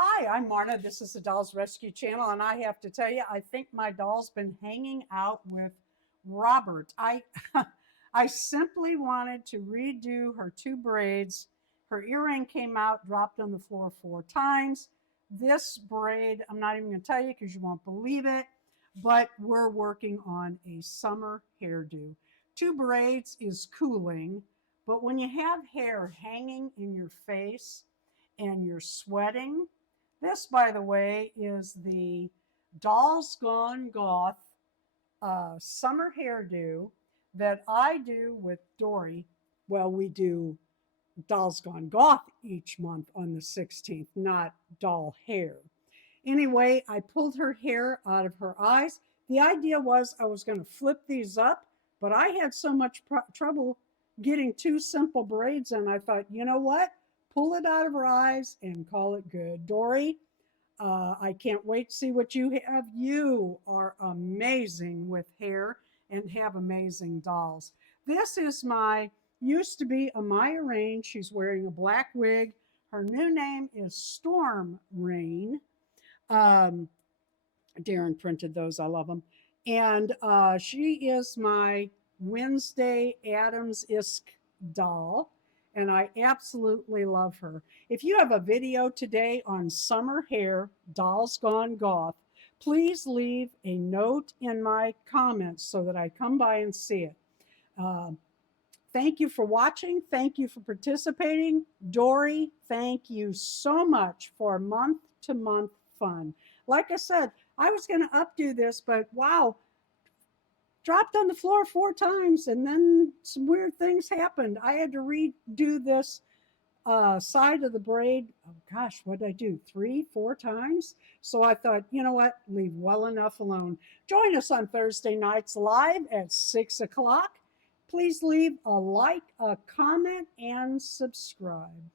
Hi, I'm Marna. This is the Dolls Rescue Channel, and I have to tell you, I think my doll's been hanging out with Robert. I simply wanted to redo her two braids. Her earring came out, dropped on the floor 4 times. This braid, I'm not even going to tell you because you won't believe it, but we're working on a summer hairdo. Two braids is cooling, but when you have hair hanging in your face and you're sweating, this, by the way, is the Dolls Gone Goth summer hairdo that I do with Dory. Well, we do Dolls Gone Goth each month on the 16th, not doll hair. Anyway, I pulled her hair out of her eyes. The idea was I was going to flip these up, but I had so much trouble getting two simple braids, and I thought, you know what? Pull it out of her eyes and call it good. Dory, I can't wait to see what you have. You are amazing with hair and have amazing dolls. This is my, used to be a Maya Rain. She's wearing a black wig. Her new name is Storm Rain. Um, Darren printed those. I love them. And she is my Wednesday Adams-esque doll, and I absolutely love her. If you have a video today on summer hair, Dolls Gone Goth, please leave a note in my comments so that I come by and see it. Thank you for watching. Thank you for participating. Dory, thank you so much for month-to-month fun. Like I said, I was going to updo this, but wow, dropped on the floor 4 times, and then some weird things happened. I had to redo this side of the braid. Oh gosh, what did I do? 3, 4 times? So I thought, you know what? Leave well enough alone. Join us on Thursday nights live at 6 o'clock. Please leave a like, a comment, and subscribe.